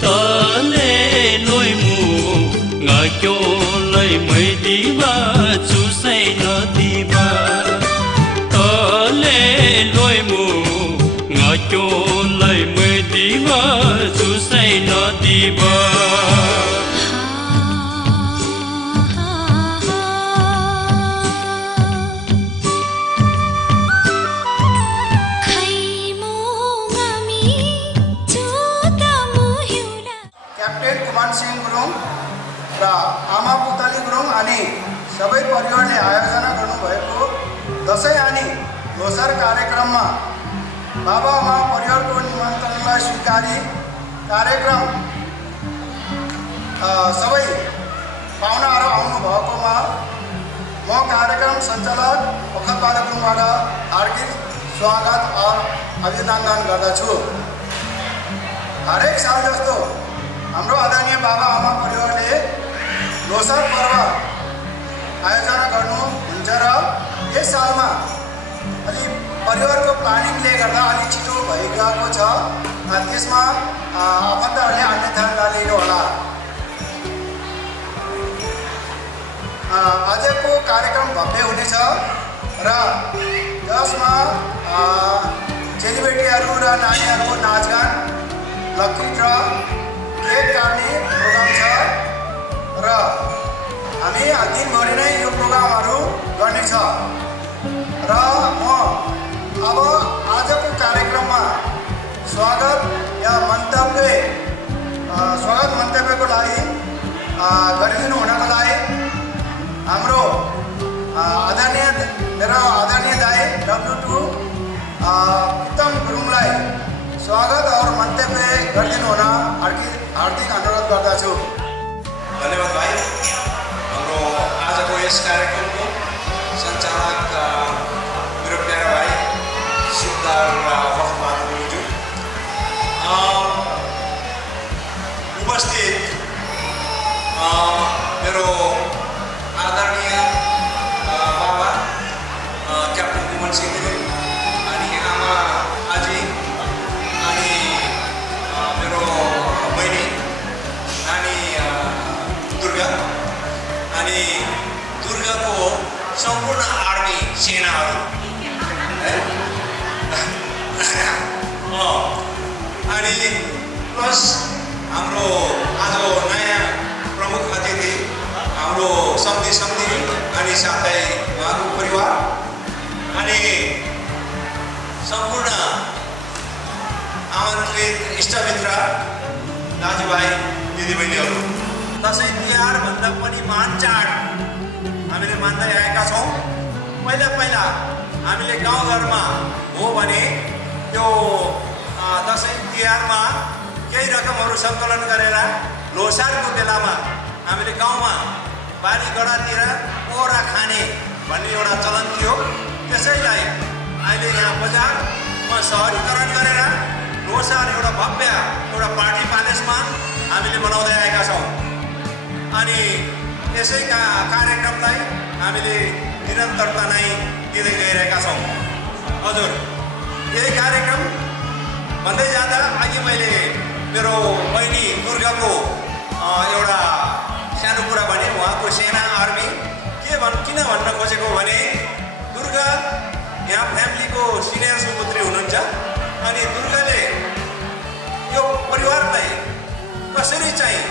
Tale loimu क्योंलाई मैदीवा चुसै नदिवा तले लोइमु क्योंलाई मैदीवा चुसै नदिवा आमा पुतली गुरुङ अनि सबै परिवारले आयोजना गर्नुभएको दशैं अनि लोसार कार्यक्रममा बाबा-आमा परिवारको निमन्त्रणलाई स्वीकारी कार्यक्रम सबै पाहुनाहरू आउनु भएकोमा म कार्यक्रम सञ्चालक वखतबहादुर गुरुङबाट हार्दिक स्वागत और अभिनन्दन गर्दछु। हरेक साल जस्तो हाम्रो आदरणीय बाबा-आमा परिवारले लोसार पर्व आयोजना गर्नुहुन्छ र यस सालमा अलि परिवारको प्लानिङले गर्दा अलि छिटो भइगएको छ। त्यसमा आफन्तहरूले अन्यथा नलिनु होला। आजको कार्यक्रम भव्य हुनेछ र जसमा चेलीबेटीहरू र नानीहरूको नाचगान, लकगीत र केक काट्ने प्रोग्राम छ र हामी दिनभरि नै यो प्रोग्रामहरू गर्नेछ र म अब आजको कार्यक्रममा स्वागत मन्तव्यको लागि गरिदिनु हुनको लागि हाम्रो आदरणीय दाइ W2 उत्तम गुरुङलाई स्वागत और मन्तव्य गरिदिनु हुन हार्दिक अनुरोध गर्दछु। धन्यवाद भाइ। हाम्रो आजको यस कार्यक्रमको सञ्चालक मेरो प्यारा भाइ सिद्धार वखतबहादुर गुरुङज्यू, उपस्थित मेरो आदरणीय बाबा क्याप्टन कुमन सिंह गुरुङ अनि आमा आजी अनि मेरो बहिनी नानी दुर्गा अनि दुर्गाको सम्पूर्ण आर्मी सेनाहरू अनि प्लस हाम्रो आज नयाँ प्रमुख अतिथि हाम्रो सम्धि अनि साथै उहाँको परिवार अनि सम्पूर्ण आमन्त्रित इष्टमित्र दाजुभाइ दिदीबहिनीहरू, दसैँ तिहार भन्दा पनि महान चाड हामीले मान्दै आएका छौँ। पहिला हामीले गाउँघरमा हो भने त्यो दसैँ तिहारमा केही रकमहरू सङ्कलन गरेर लोसारको बेलामा हामीले गाउँमा बारी गडातिर ओरा खाने भन्ने एउटा चलन थियो। त्यसैलाई अहिले यहाँ बजारमा सहरीकरण गरेर लोसार एउटा भव्य एउटा पार्टी प्यालेसमा हामीले मनाउँदै आएका छौँ अनि यसैका कार्यक्रमलाई हामीले निरन्तरता नै दिँदै गइरहेका छौँ। हजुर, यही कार्यक्रम भन्दै जाँदा अघि मैले मेरो बहिनी दुर्गाको एउटा सानो कुरा भने उहाँको सेना आर्मी किन भन्न खोजेको भने दुर्गा यहाँ फ्यामिलीको सिनियर सुपुत्री हुनुहुन्छ अनि दुर्गाले यो परिवारलाई कसरी चाहिँ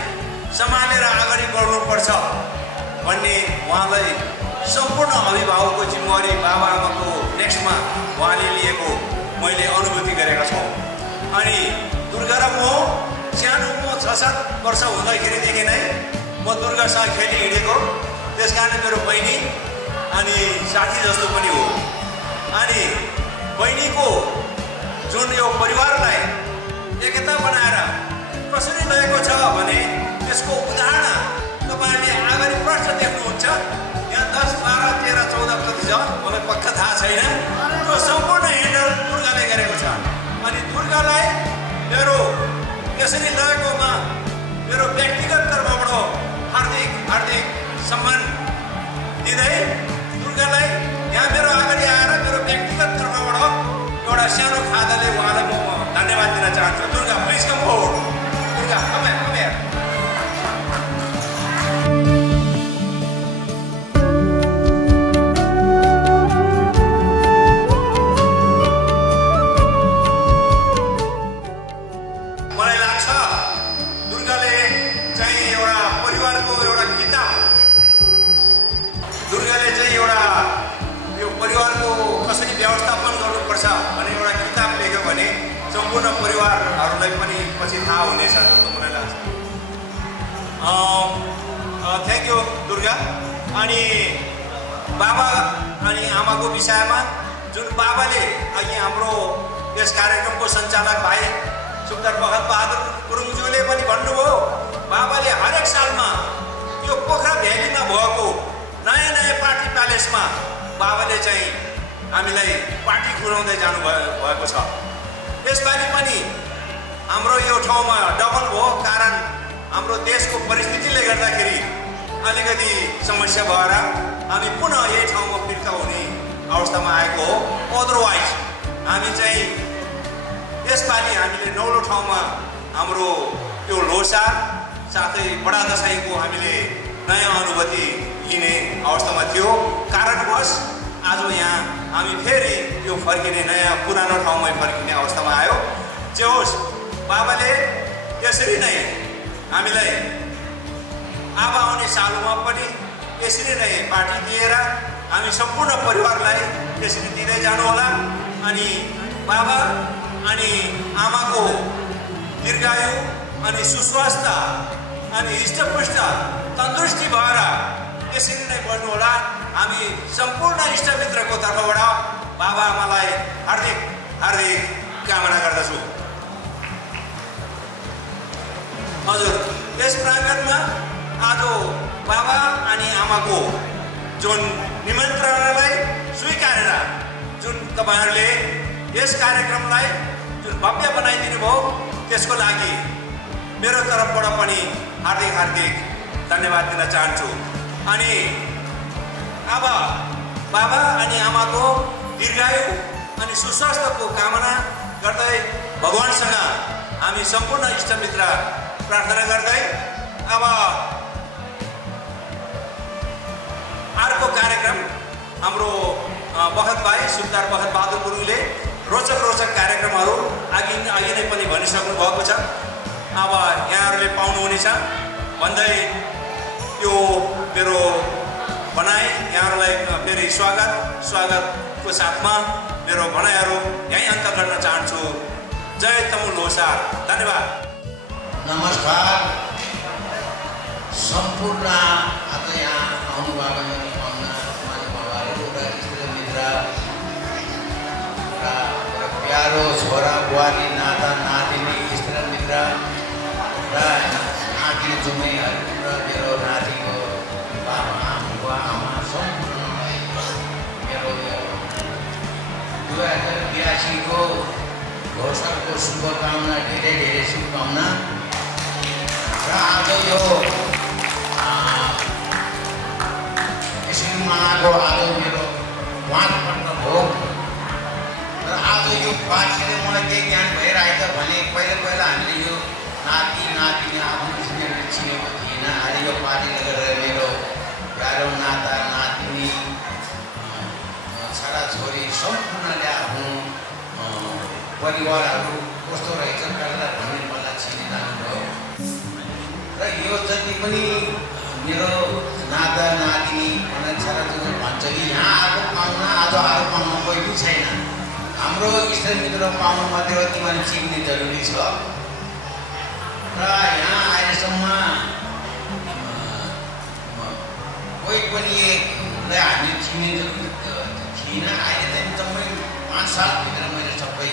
सम्हालेर अगाडि बढ्नुपर्छ भन्ने उहाँलाई सम्पूर्ण अभिभावकको जिम्मेवारी बाबा-आमाको नेक्स्टमा उहाँले लिएको मैले अनुभूति गरेका छौँ। अनि दुर्गा र म सानो 6-7 वर्ष हुँदाखेरिदेखि नै म दुर्गासँग खेली हिँडेको, त्यसकारण मेरो बहिनी अनि साथी जस्तो पनि हो। अनि बहिनीको जुन यो परिवारलाई एकता बनाएर कसरी लगेको छ भने त्यसको उदाहरण तपाईँहरूले अगाडि प्रश्न देख्नुहुन्छ। यहाँ 10, 12, 13, 14% छ, मलाई पक्का थाहा छैन। त्यो सम्पूर्ण ह्यान्डल दुर्गाले गरेको छ अनि दुर्गालाई मेरो यसरी लगेकोमा मेरो व्यक्तिगत तर्फबाट हार्दिक सम्मान दिँदै दुर्गालाई यहाँ मेरो अगाडि आएर मेरो व्यक्तिगत तर्फबाट एउटा सानो खादाले उहाँलाई म धन्यवाद दिन चाहन्छु। Durga, please come forward. Durga, come here. Thank you Durga. अनि बाबा अनि आमाको विषयमा जुन बाबाले अघि हाम्रो यस कार्यक्रमको सञ्चालक भाइ सुन्दर भगत बहादुर गुरुङज्यूले पनि भन्नुभयो, बाबाले हरेक सालमा यो पोखरा भ्यालीमा भएको नयाँ पार्टी प्यालेसमा बाबाले चाहिँ हामीलाई पार्टी खुलाउँदै जानुभएको छ। यसपालि पनि हाम्रो यो ठाउँमा डबल भयो, कारण हाम्रो देशको परिस्थितिले गर्दाखेरि अलिकति समस्या भएर हामी पुनः यही ठाउँमा फिर्ता हुने अवस्थामा आएको हो। अदरवाइज हामी चाहिँ यसपालि हामीले नौलो ठाउँमा हाम्रो त्यो लोसार साथै बडा दसैँको हामीले नयाँ अनुभूति लिने अवस्थामा थियो। कारणवश आज यहाँ हामी फेरि यो फर्किने नयाँ पुरानो ठाउँमै फर्किने अवस्थामा आयो। जे होस्, बाबाले यसरी नै हामीलाई अब आउने सालमा पनि यसरी नै पार्टी दिएर हामी सम्पूर्ण परिवारलाई यसरी दिँदै जानुहोला। अनि बाबा अनि आमाको दीर्घायु अनि सुस्वास्थ्य अनि हृष्टपुष्ट तन्दुरुस्ती भएर यसरी नै बढ्नुहोला। हामी सम्पूर्ण इष्टमित्रको तर्फबाट बाबा आमालाई हार्दिक हार्दिक कामना गर्दछु। हजुर, यस प्राङ्गणमा आज बाबा अनि आमाको जुन निमन्त्रणालाई स्वीकारेर जुन तपाईँहरूले यस कार्यक्रमलाई जुन भव्य बनाइदिनु भयो त्यसको लागि मेरो तर्फबाट पनि हार्दिक हार्दिक धन्यवाद दिन चाहन्छु। अनि अब बाबा अनि आमाको दीर्घायु अनि सुस्वास्थ्यको कामना गर्दै भगवानसँग हामी सम्पूर्ण इष्टमित्र प्रार्थना गर्दै अब अर्को कार्यक्रम हाम्रो बखत भाइ सुन्दर बखत बहादुर गुरुङले रोचक कार्यक्रमहरू अघि नै पनि भनिसक्नु भएको छ। अब यहाँहरूले पाउनुहुनेछ भन्दै यो मेरो भनाइ यहाँहरूलाई फेरि स्वागतको साथमा मेरो भनाइहरू यहीँ अन्त गर्न चाहन्छु। जय तमु लोसार। धन्यवाद। नमस्कार। सम्पूर्ण आज यहाँ आउनुभएको महानुभावहरू र इष्टमित्र र प्यारो छोरा बुहारी नाता नातिनी इष्टमित्र र नाति जुमैहरू र मेरो नातिको बाबा बुवा आमा सम्पूर्णलाई मेरो 2082 को घोषणाको शुभकामना, धेरै शुभकामना। र आज यो माघको आज मेरो वाँचपट्ट हो र आज यो पार्टीले मलाई केही ज्ञान भइरहेछ भने पहिला हामीले यो नाति नातिनी आफ्नो चिनेको थिएन। अहिले यो पार्टीले गरेर मेरो प्यारो नाता नातिनी छोराछोरी सम्पूर्णले आफ्नो परिवारहरू कस्तो रहेछ कसलाई भन्ने मलाई चिनिरहनुभयो। र यो जति पनि मेरो नाता नातिनी छोराछोरी भन्छ कि यहाँ आएको पाहुना आज अरू पाहुना कोही पनि छैन, हाम्रो इष्टमित्र पाहुना मात्रै हो, तिमीले चिन्ने जरुरी छ। र यहाँ अहिलेसम्म कोही पनि एकलाई हामीले चिन्ने जरुरी थिएन। अहिले चाहिँ जम्मै 5 सालभित्र मैले सबै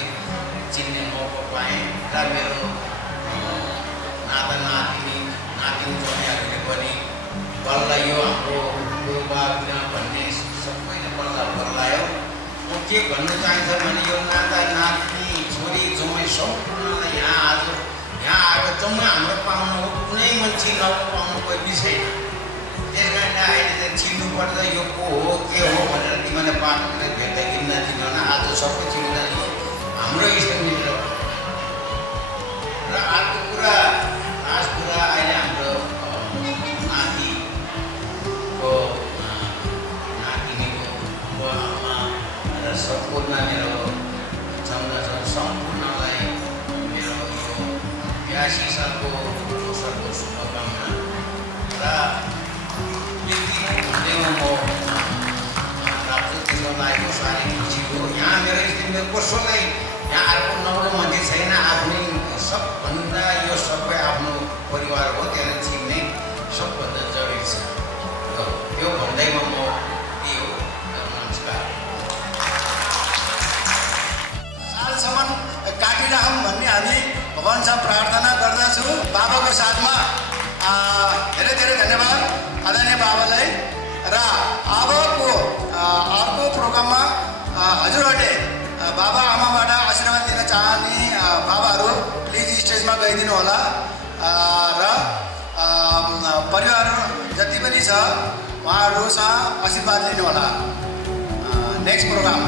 चिन्ने मौका पाएँ। र मेरो नाता नातिनी छोरीहरूले पनि बल्ल यो हाम्रो पूर्वाग्रह भन्ने सबैले बल्ल बल्लायो। म के भन्न चाहन्छ भने यो नाता नातिनी छोरी जम्मै सम्पूर्णलाई यहाँ आएको जम्मै हाम्रो पाउनु हो, कुनै मान्छे नपाउनु कोही विषय छैन। त्यस कारण अहिले चाहिँ चिन्नुपर्छ यो को हो के हो भनेर तिमीले बाटोतिर भेट्दै किन्न चिन्न आज सबै चिन्दा हाम्रो इष्टमित्र। र अर्को कुरा खास कुरा अहिले हाम्रो नातिनीको आमा र सम्पूर्ण मेरो सम्पूर्णलाई मेरो यो 82 सालको अवसरको शुभकामना। र लागेको साह्रै खुसी हो। यहाँ मेरो इष्टमित्र कसैलाई यहाँ अर्को नौलो मान्छे छैन, आफ्नै सबभन्दा यो सब र अबको अर्को प्रोग्राममा हजुरहरूले बाबा आमाबाट आशीर्वाद दिन चाहने बाबाहरू प्लिज स्टेजमा गइदिनु होला र परिवार जति पनि छ उहाँहरूसँग आशीर्वाद लिनु होला। नेक्स्ट प्रोग्राम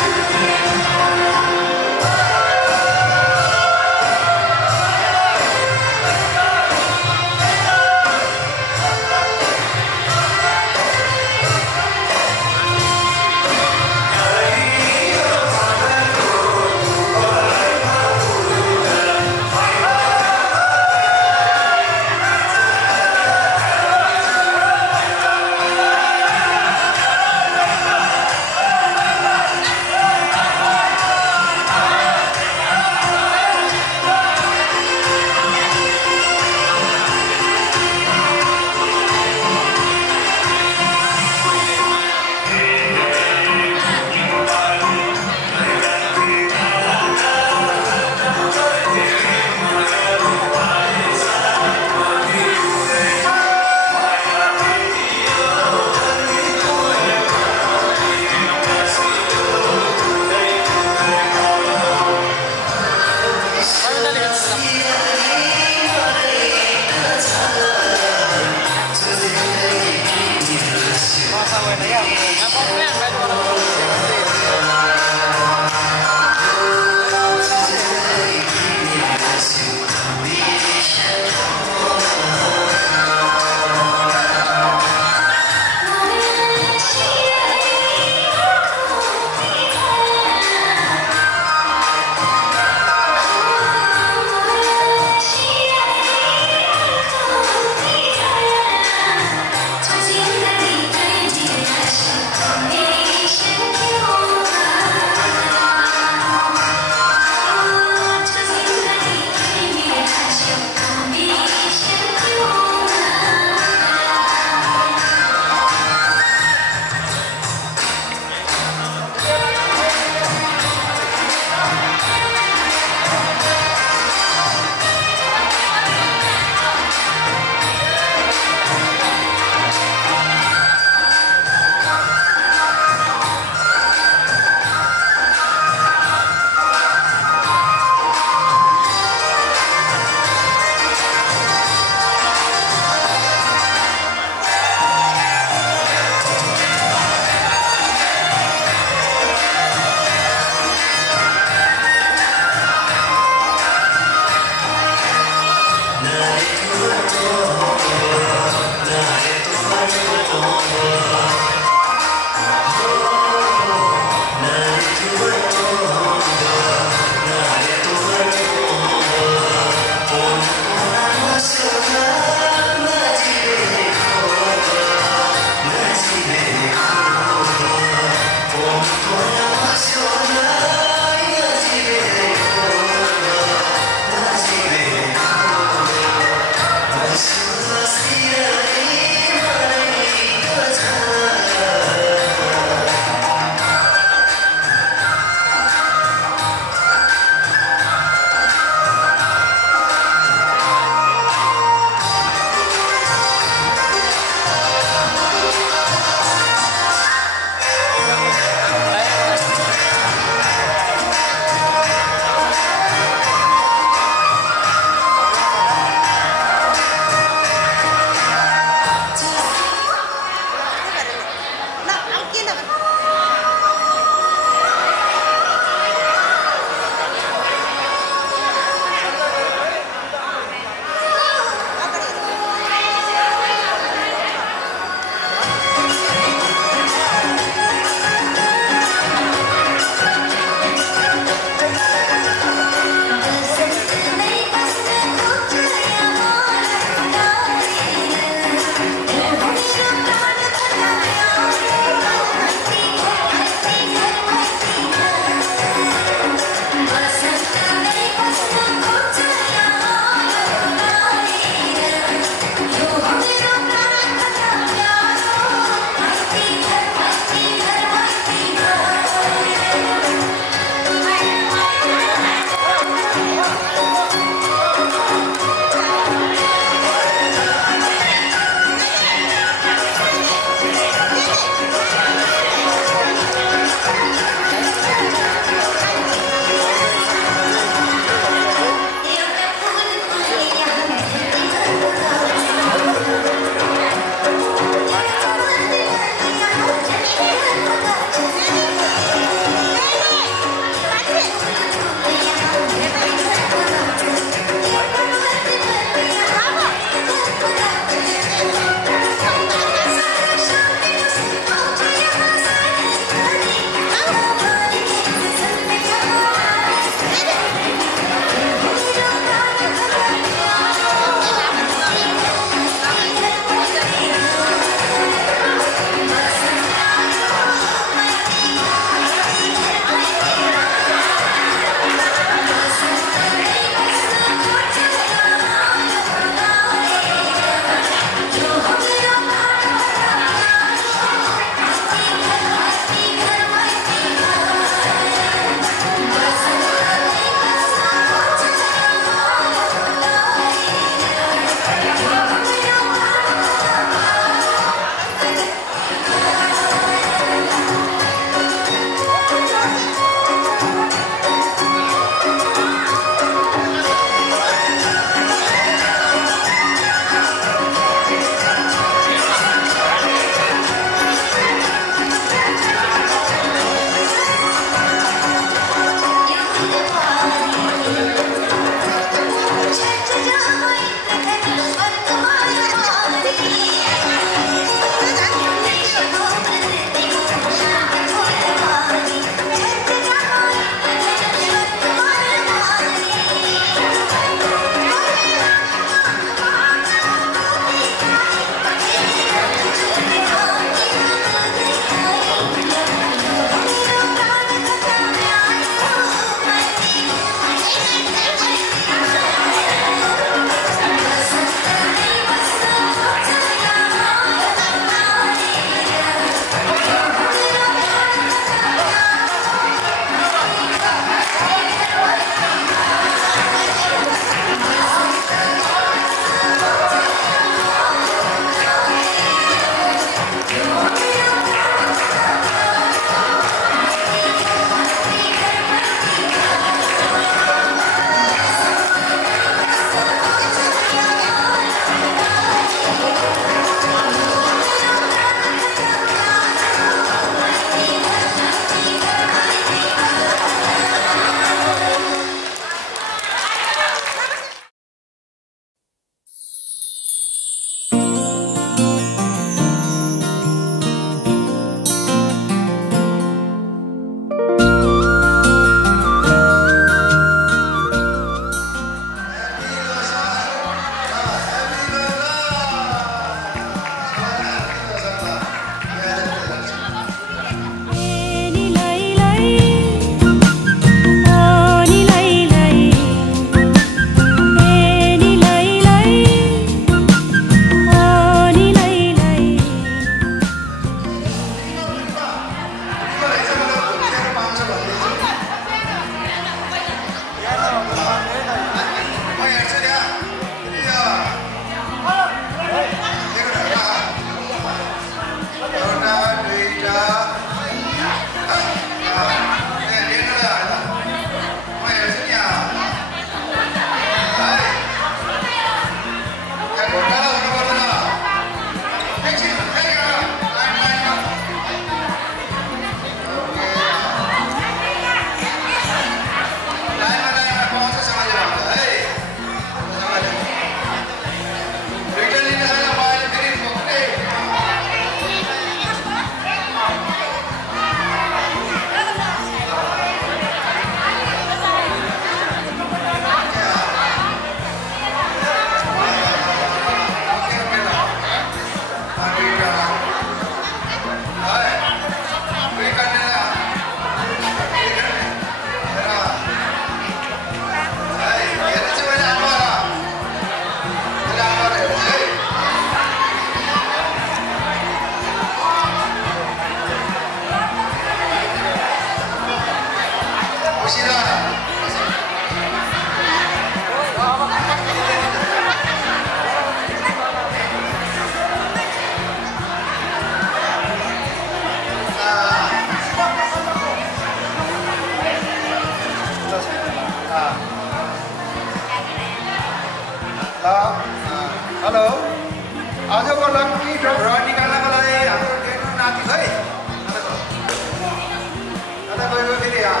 यहाँ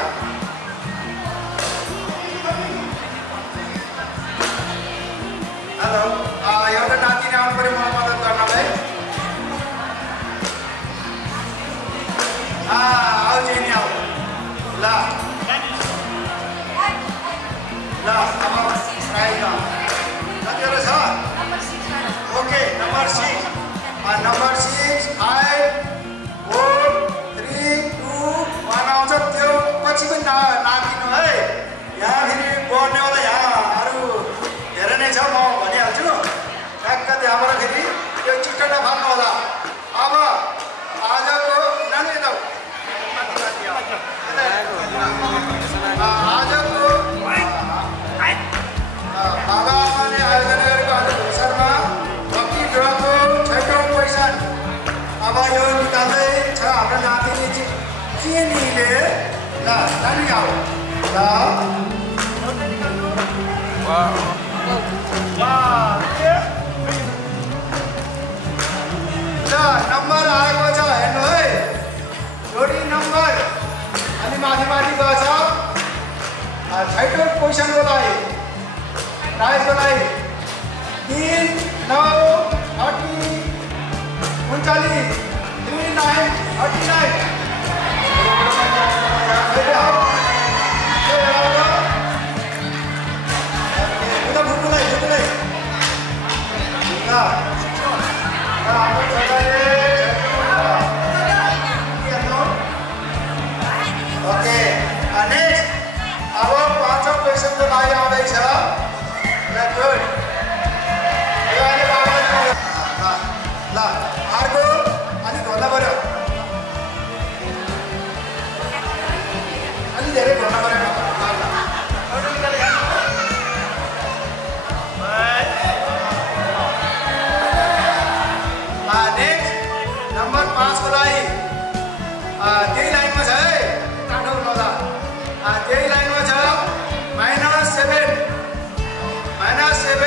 हेलो एउटा नातिनी आउनु पऱ्यो मलाई मद्दत गर्नलाई आऊ चाहिँ नि आऊ ल ल अब प्राइज कतिवटा छ ओके नम्बर 6 5 4 3 2 1 आउँछ त्यो पछि पनि नाकिनु है यहाँ फेरि बढ्नेवाला यहाँ अरू धेरै नै छ म भनिहाल्छु ठ्याक्क त्यहाँबाट फेरि त्यो चिट्टा नफाल्नु होला अब आजको नानी यता आजको बाबा आमाले आयोजना गरेको आज भोसरमा लकी ड्रको 6औं क्वेसन अब यो निकाल्दै छ हाम्रो नातिनी चिनीले ल नानी आऊ ल नम्बर आएको छ हेर्नु है जोडी नम्बर अनि माथि माथि गएछ 6औं क्वेसनको लागि प्राइजको लागि 3 9 30 39 39 39 ओके नेक्स्ट अब 5औं क्वेसनको लागि आउँदैछ गुड यो अहिले ल अर्को अलिक भन्दा पऱ्यो अलि धेरै भन्दा पऱ्यो नेक्स्ट नम्बर 5 को लागि त्यही लाइनमा छ है काठो होला त्यही लाइनमा छ -7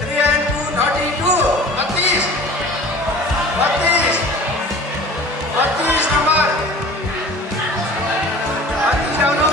3 and 2 32 32 नम्बर 32 डाउन 32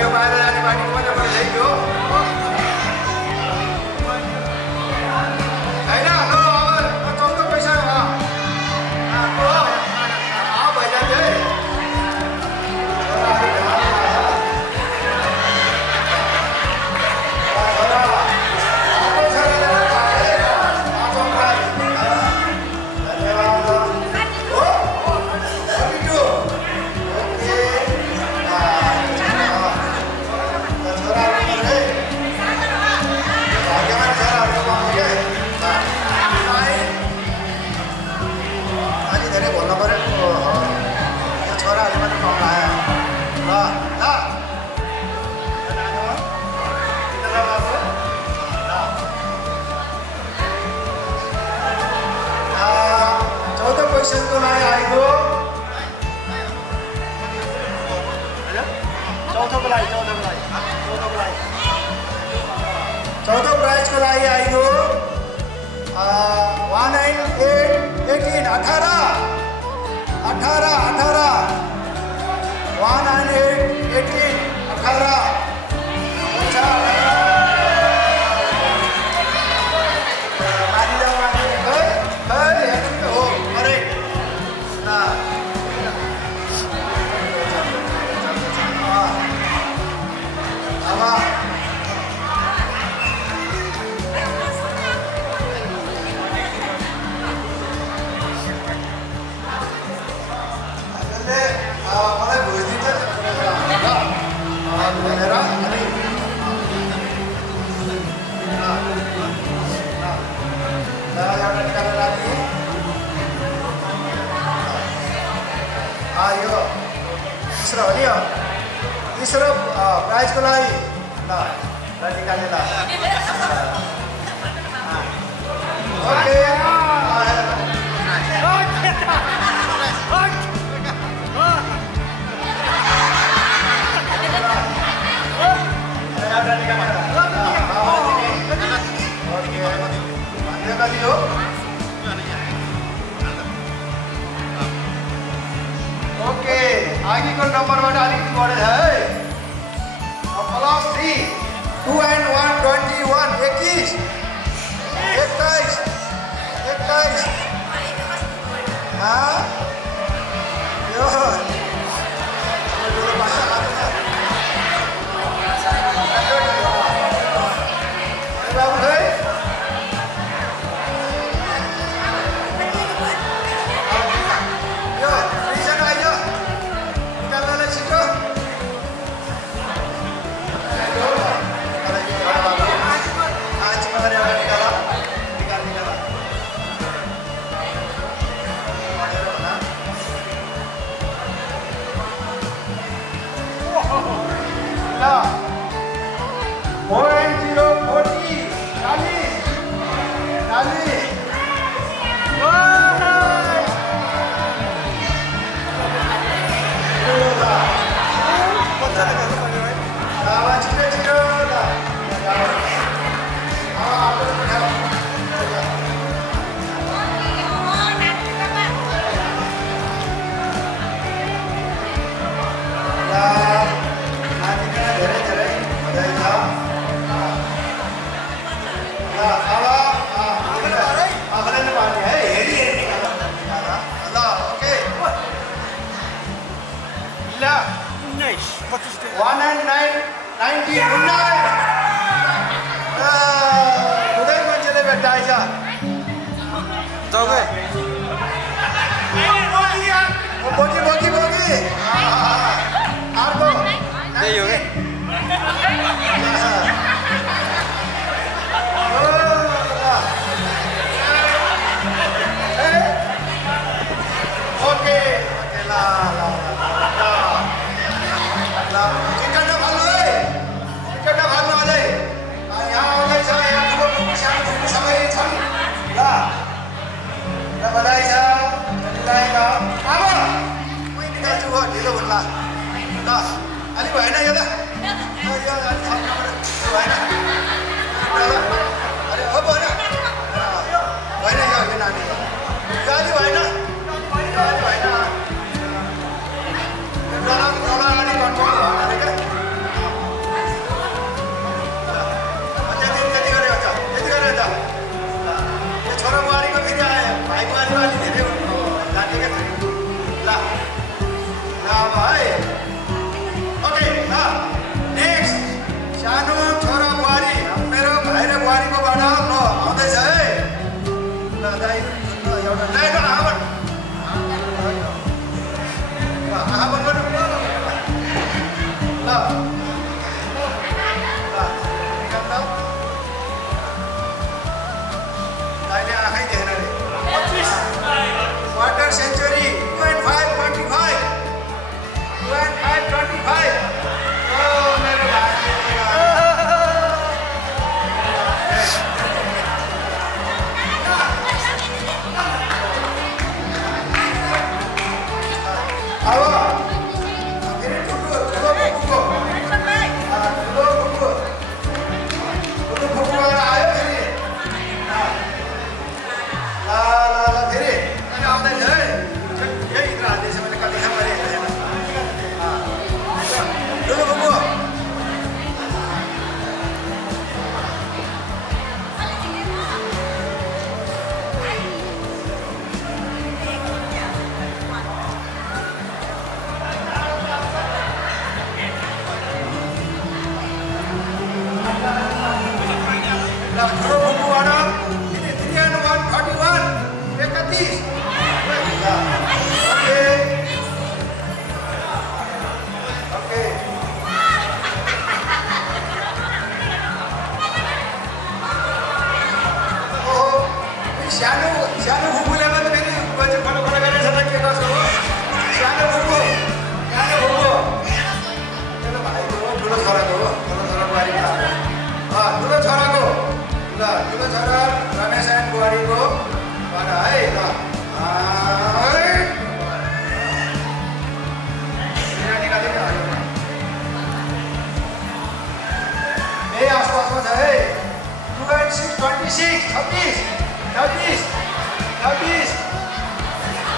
यो बाहिर जाने बाटो पनि ल्याइदियो होइन लो अब 14 पैसा भइजान्छ है क्वेसनको लागि आएको 14 प्राइजको लागि आएको 198 18 तीसरा हो नि तीसरो प्राइजको लागि ल निकाल्ने ल अघिको नम्बरबाट अलिकति बढेछ है +3 2 and 1 21 21 यो ठुलो भाषा बाबु खै यो रिजन आइयो निकाल्नलाई छिटो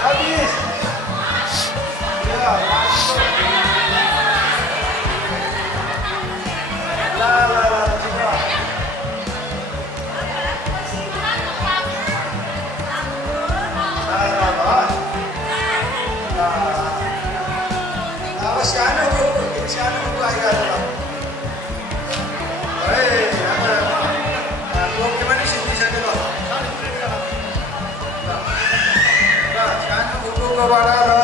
habis. Ya, रोबाट ल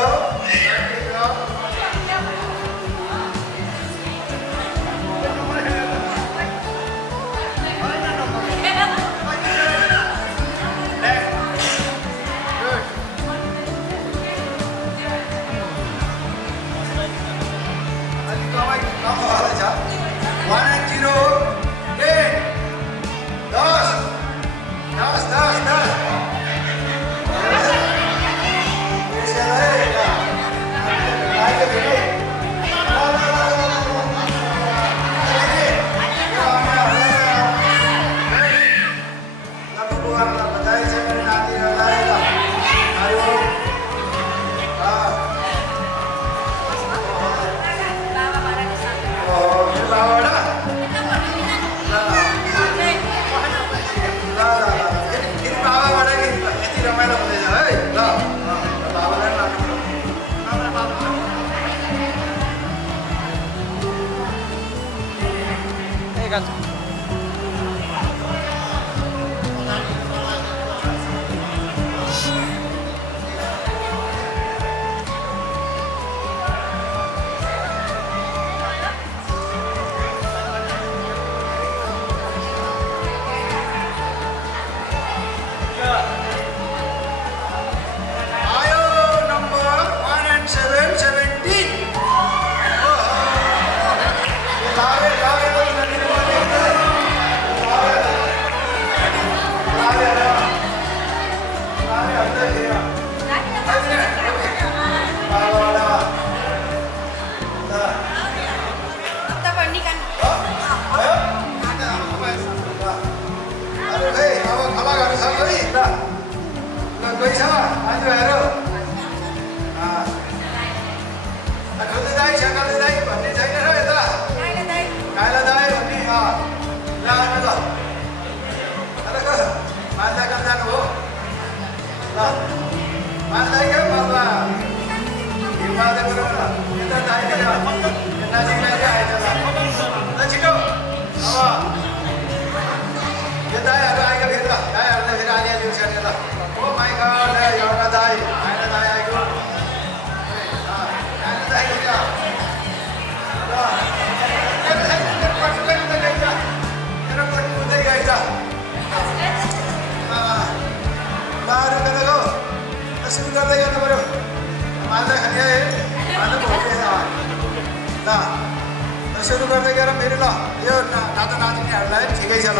सुरु गर्दै गएर फेरि ल यो नाता नातिनीहरूलाई ठिकै छ ल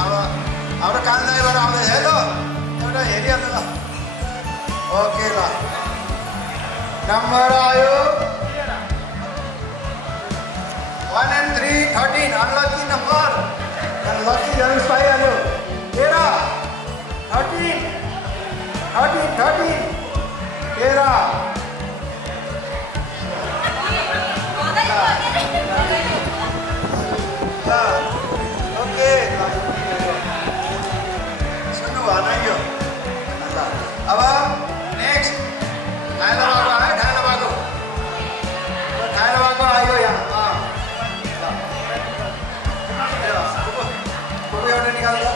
अब हाम्रो कालदाईबाट आउँदैछ है ल एउटा हेरिहाल्नु ल ओके ल नम्बर आयो 1 and 3 13 अनलकी नम्बर लकी जरुर पाइहाल्यो 13 ओके सुन्नु भएन यो अब नेक्स्ट ठाइला भएको आयो यहाँ एउटा निकाल्दा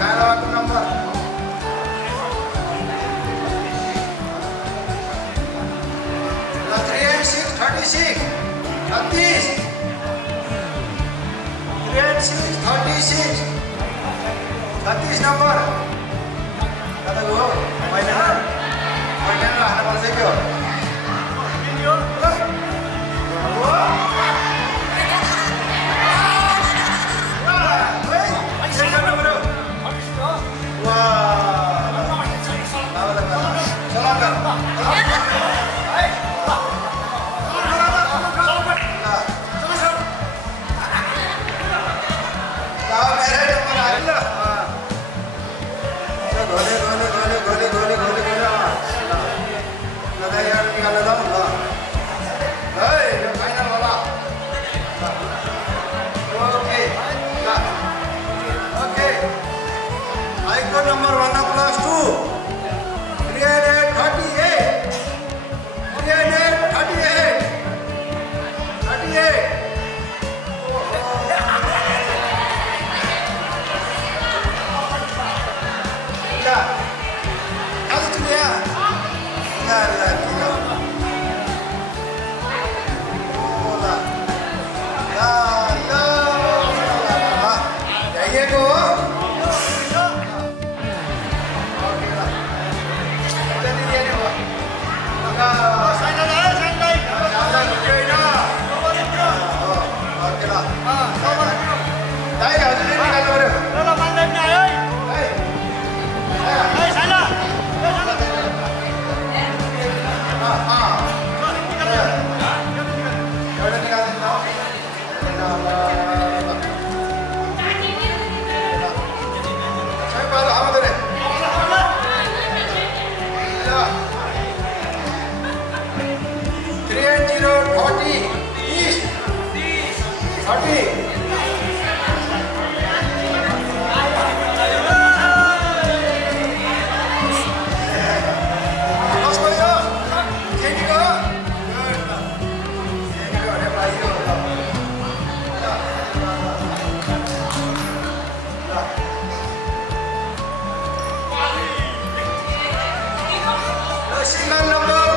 ठाइला भएको नम्बर 3 and 6 36 36 नम्बर कता गयो मैले राख्न पर्छ क्या Number 1 plus 2 338 38 Single number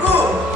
2.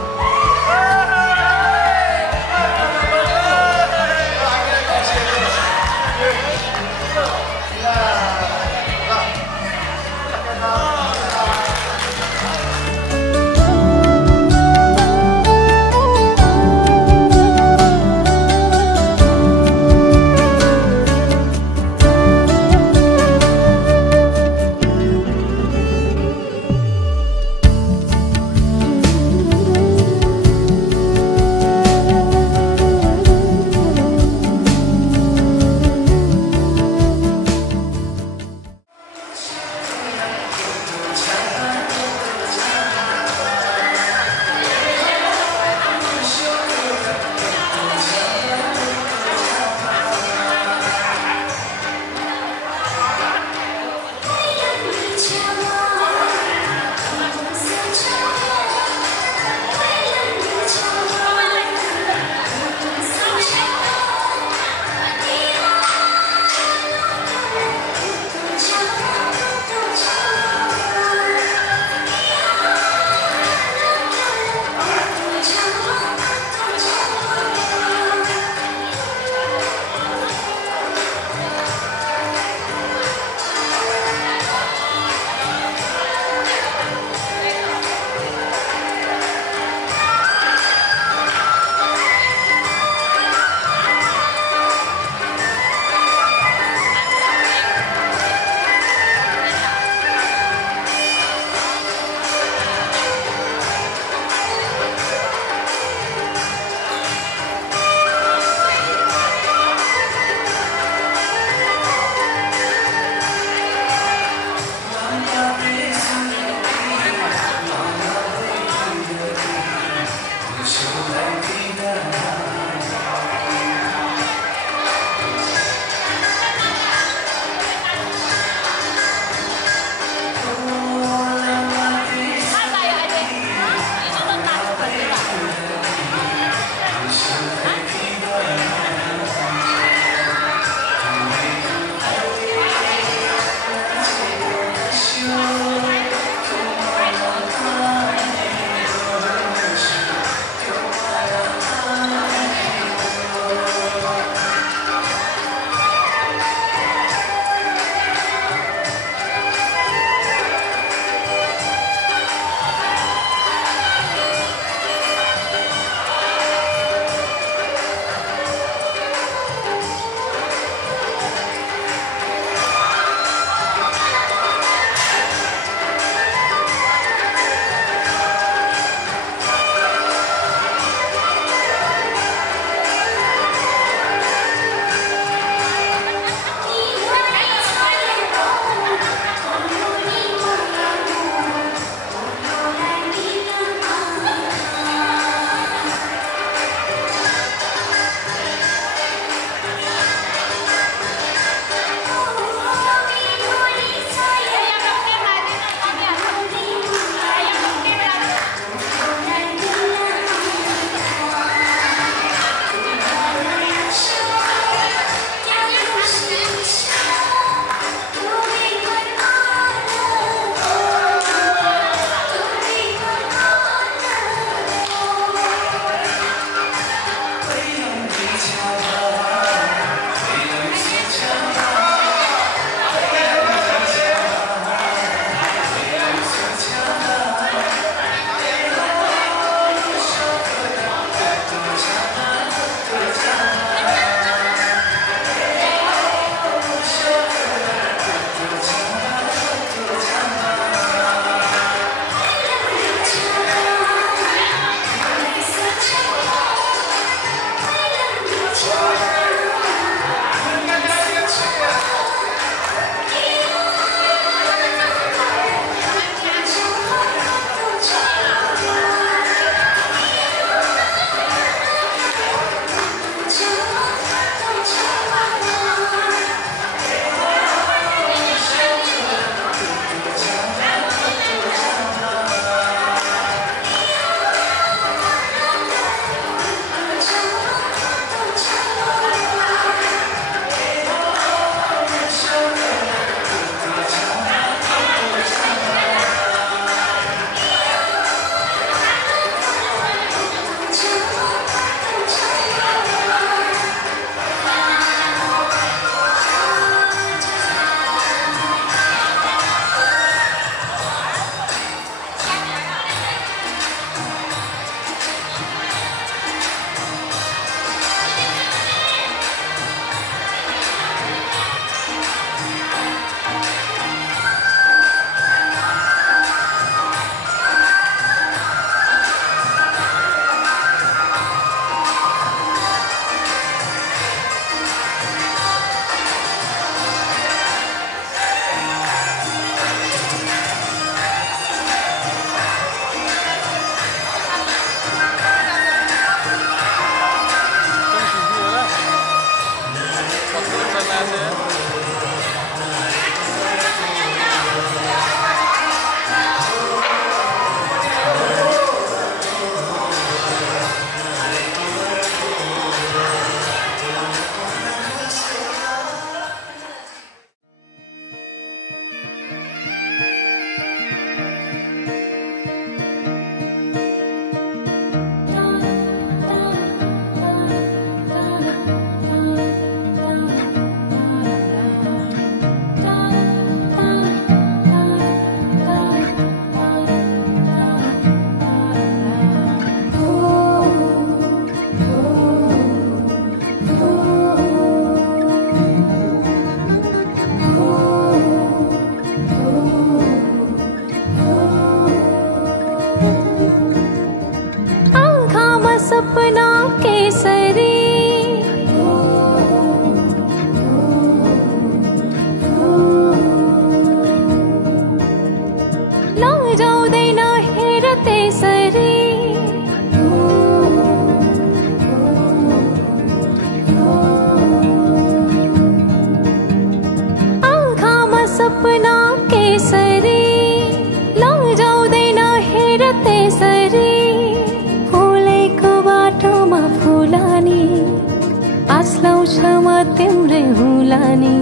सास लाउँछ म तिम्रै हुला नि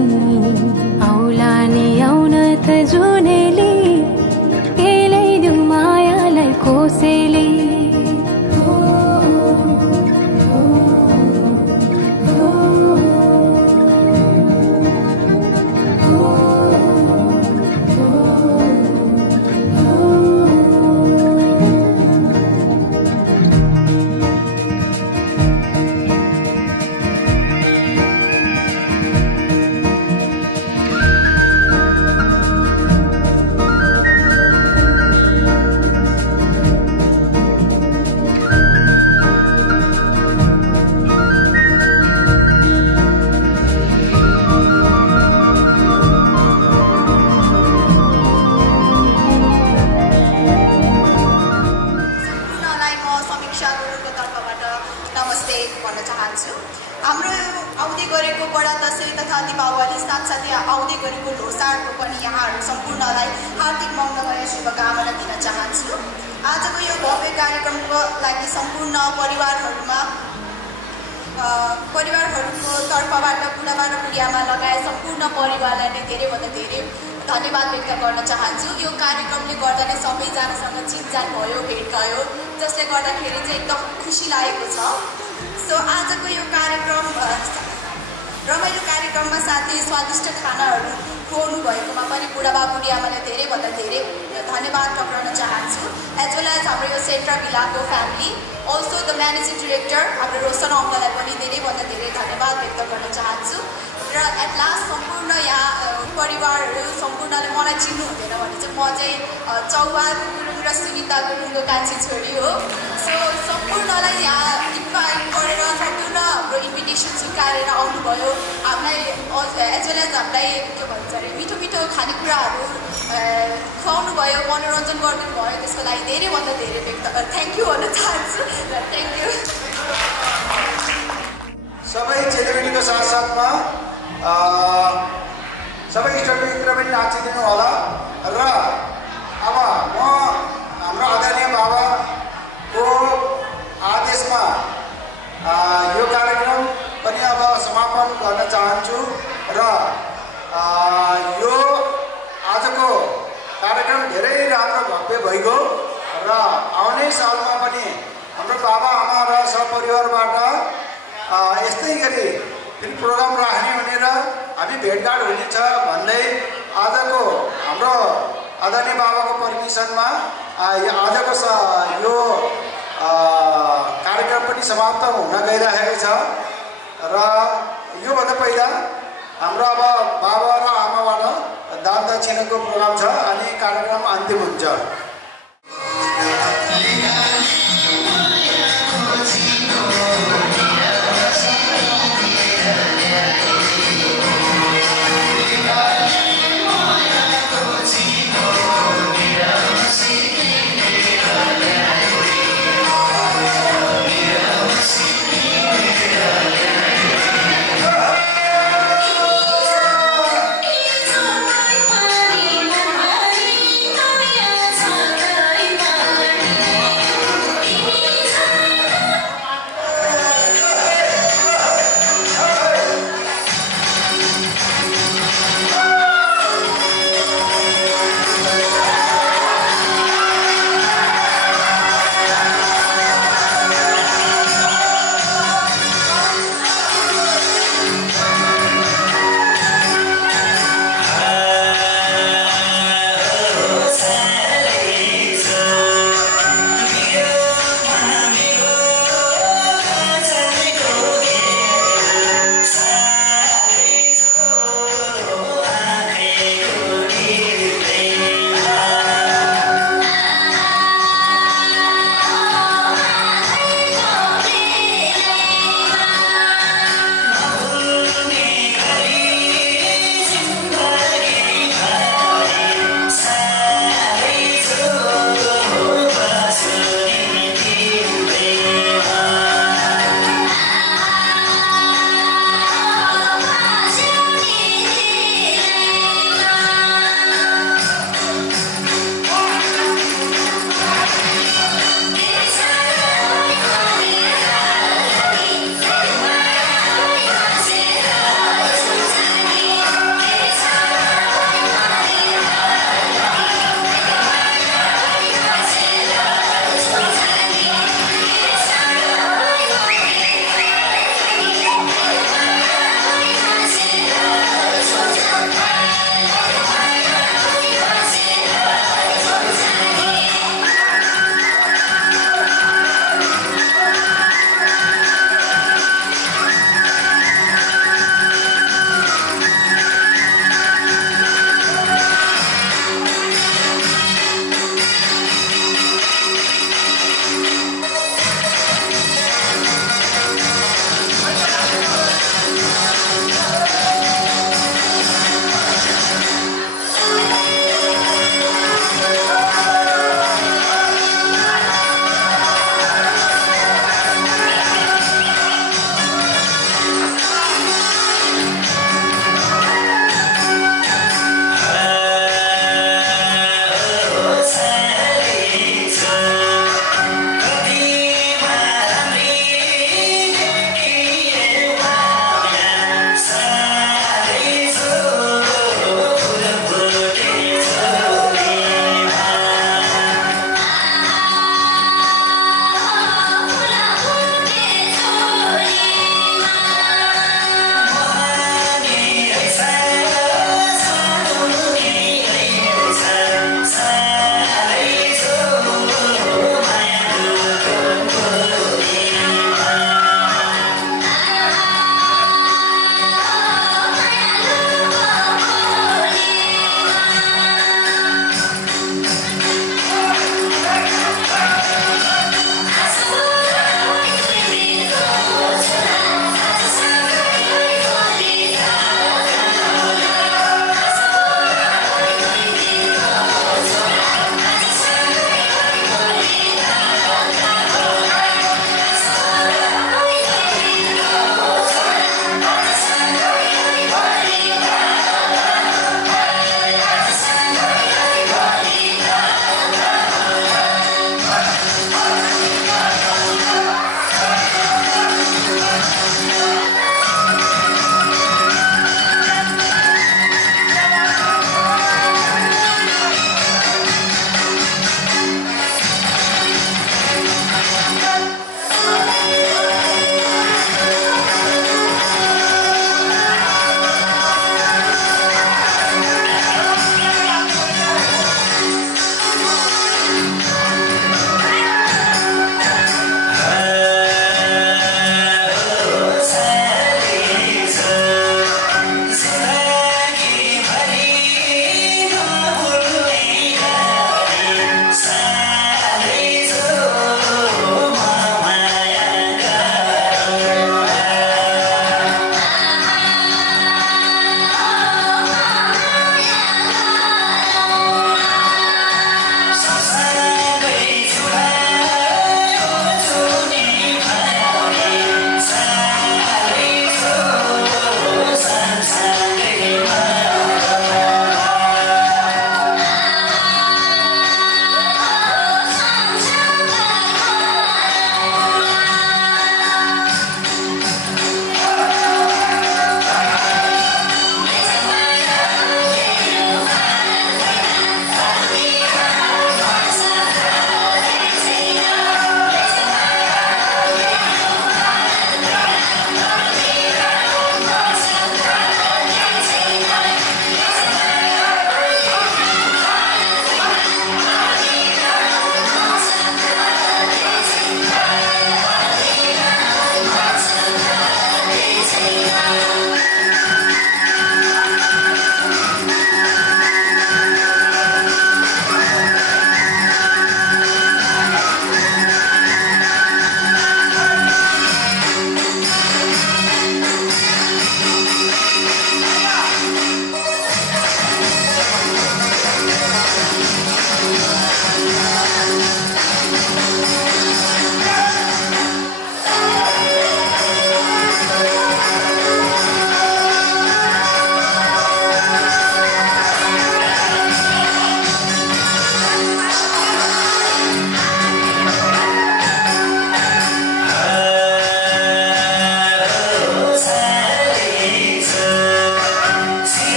आउला नि आउन त जुनेली केलाइदिउ मायालाई कोसेली परिवारहरूको तर्फबाट बुढाबा र बुढियामा लगायत सम्पूर्ण परिवारलाई नै धेरैभन्दा धेरै धन्यवाद व्यक्त गर्न चाहन्छु। यो कार्यक्रमले गर्दा नै सबैजनासँग चिनजान भयो, भेट भयो, जसले गर्दाखेरि चाहिँ एकदम खुसी लागेको छ। सो आजको यो कार्यक्रम रमाइलो कार्यक्रममा साथै स्वादिष्ट खानाहरू खुवाउनु भएकोमा पनि बुढाबा बुढियामालाई धेरैभन्दा धेरै धन्यवाद टक्राउन चाहन्छु। एज वेल एज हाम्रो यो सेन्ट्रा भिलाको family, also the managing director हाम्रो रोशन अङ्कललाई पनि धेरैभन्दा धेरै धन्यवाद व्यक्त गर्न चाहन्छु। र एट लास्ट सम्पूर्ण यहाँ परिवारहरू सम्पूर्णले मलाई चिन्नु हुँदैन भने चाहिँ म चाहिँ चौबार गुरुङ र सुनिता गुरुङको कान्छी छोरी हो। सो सम्पूर्णलाई यहाँ इन्भाइट गरेर सम्पूर्ण हाम्रो इन्भिटेसन स्वीकारेर आउनुभयो। हामीलाई एज वेल एज हामीलाई के भन्छ अरे मिठो मिठो खानेकुराहरू खुवाउनु भयो, मनोरञ्जन गरिदिनु भयो, त्यसको लागि धेरैभन्दा धेरै थ्याङ्क यू भन्न चाहन्छु। Thank you. सबै चेलीबेटीको साथसाथमा सबै इष्टमित्र पनि नाचिदिनु होला। र अब म हाम्रो आदरणीय बाबाको आदेशमा यो कार्यक्रम पनि अब समापन गर्न चाहन्छु। र यो आजको कार्यक्रम धेरै राम्रो भव्य भइगयो र आउने सालमा पनि हाम्रो बाबा आमा र सपरिवारबाट यस्तै गरी फेरि प्रोग्राम राख्ने भनेर हामी भेटघाट हुनेछ भन्दै आजको हाम्रो आदरणीय बाबाको पर्मिसनमा आजको यो कार्यक्रम पनि समाप्त हुन गइरहेको छ। र योभन्दा पहिला हाम्रो अब बाबा र आमाबाट दान दक्षिणाको प्रोग्राम छ अनि कार्यक्रम अन्तिम हुन्छ।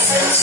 It's a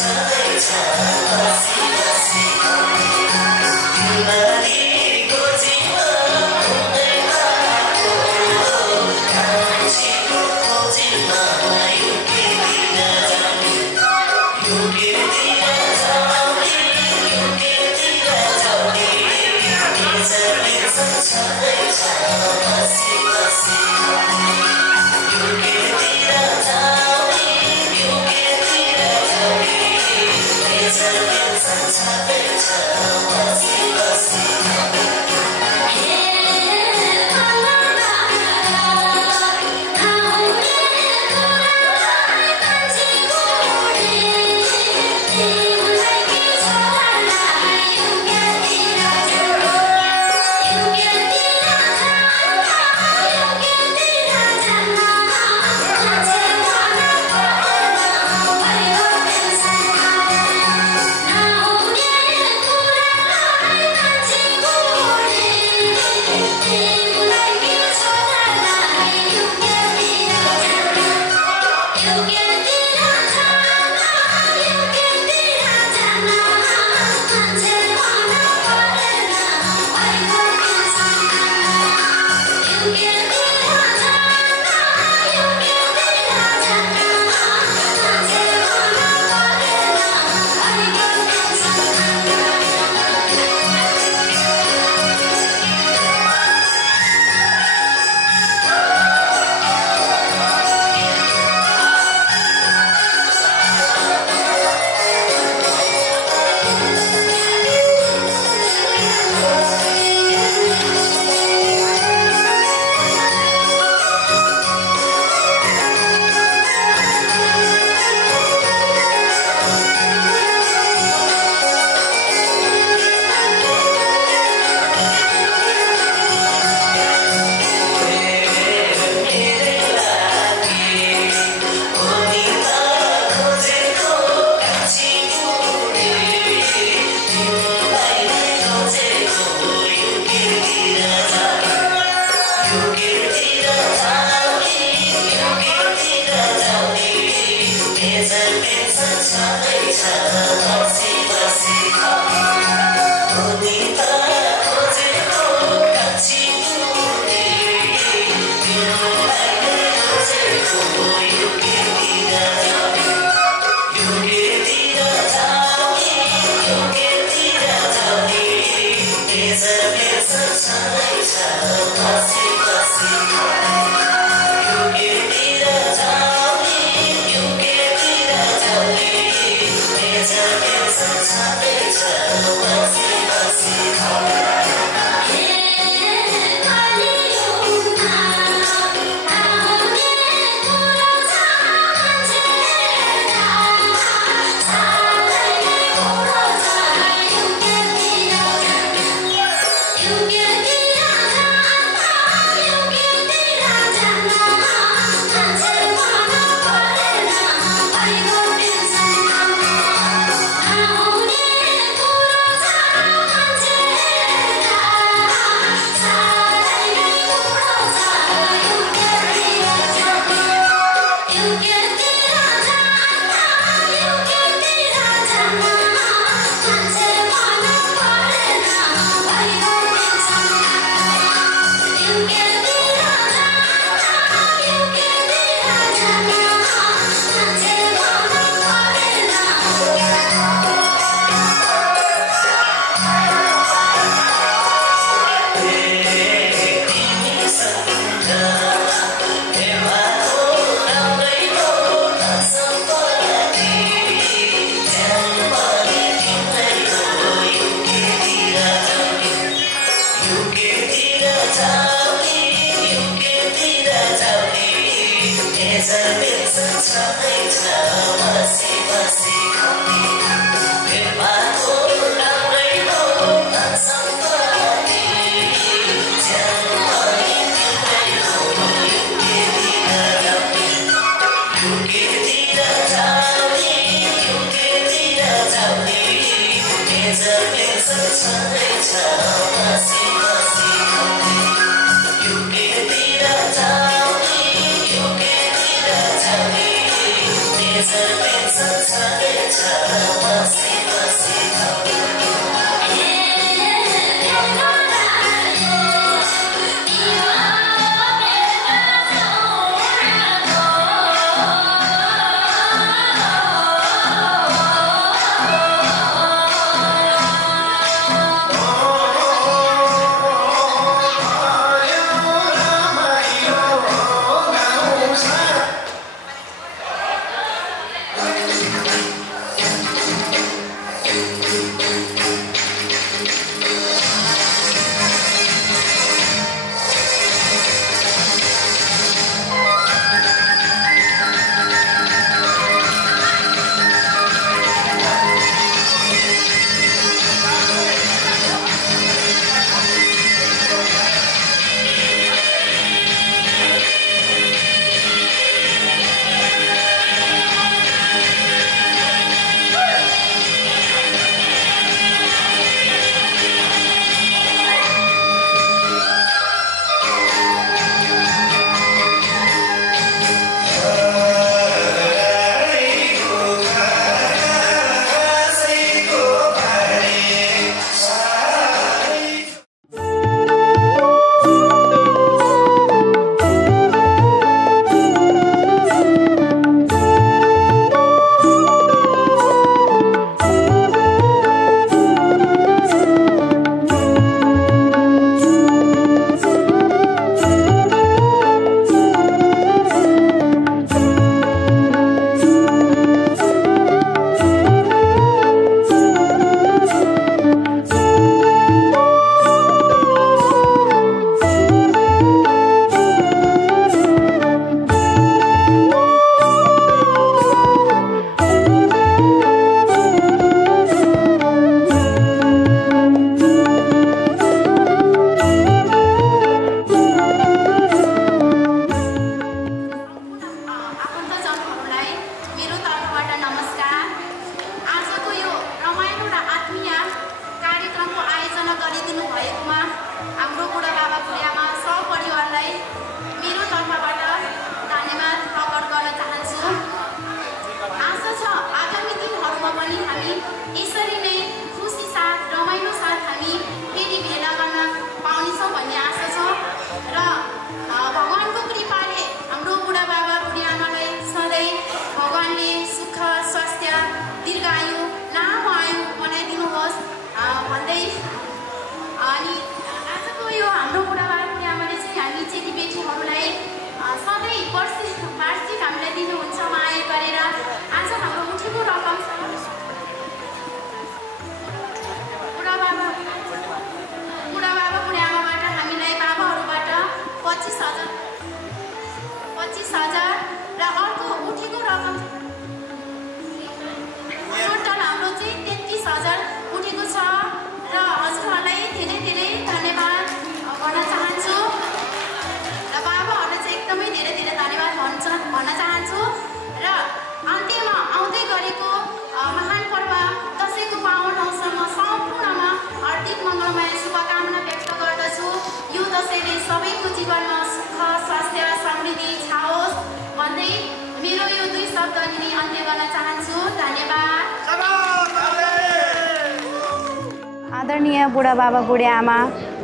आदरणीय बुढाबाबा बुढीआमा,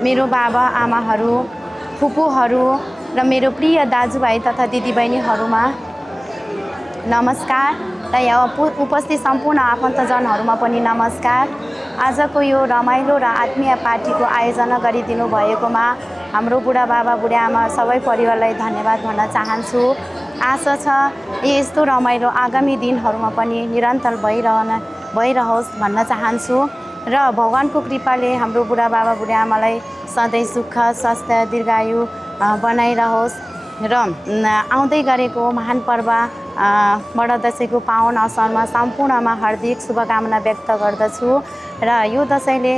मेरो बाबा आमाहरू, फुपूहरू र मेरो प्रिय दाजुभाइ तथा दिदीबहिनीहरूमा नमस्कार र यहाँ उपस्थित सम्पूर्ण आफन्तजनहरूमा पनि नमस्कार। आजको यो रमाइलो र आत्मीय पार्टीको आयोजना गरिदिनु भएकोमा हाम्रो बुढाबाबा बुढीआमा सबै परिवारलाई धन्यवाद भन्न चाहन्छु। आशा छ यस्तो रमाइलो आगामी दिनहरूमा पनि निरन्तर भइरहोस् भन्न चाहन्छु र भगवानको कृपाले हाम्रो बुढाबाबा बुढीआमालाई सधैँ सुख स्वास्थ्य दीर्घायु बनाइरहोस् र आउँदै गरेको महान पर्व बडा दशैँको पावन अवसरमा सम्पूर्णमा हार्दिक शुभकामना व्यक्त गर्दछु र यो दशैँले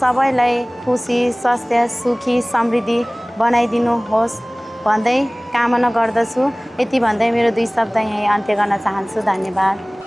सबैलाई खुसी स्वास्थ्य सुखी समृद्धि बनाइदिनुहोस् भन्दै कामना गर्दछु। यति भन्दै मेरो 2 शब्द यही अन्त्य गर्न चाहन्छु। धन्यवाद।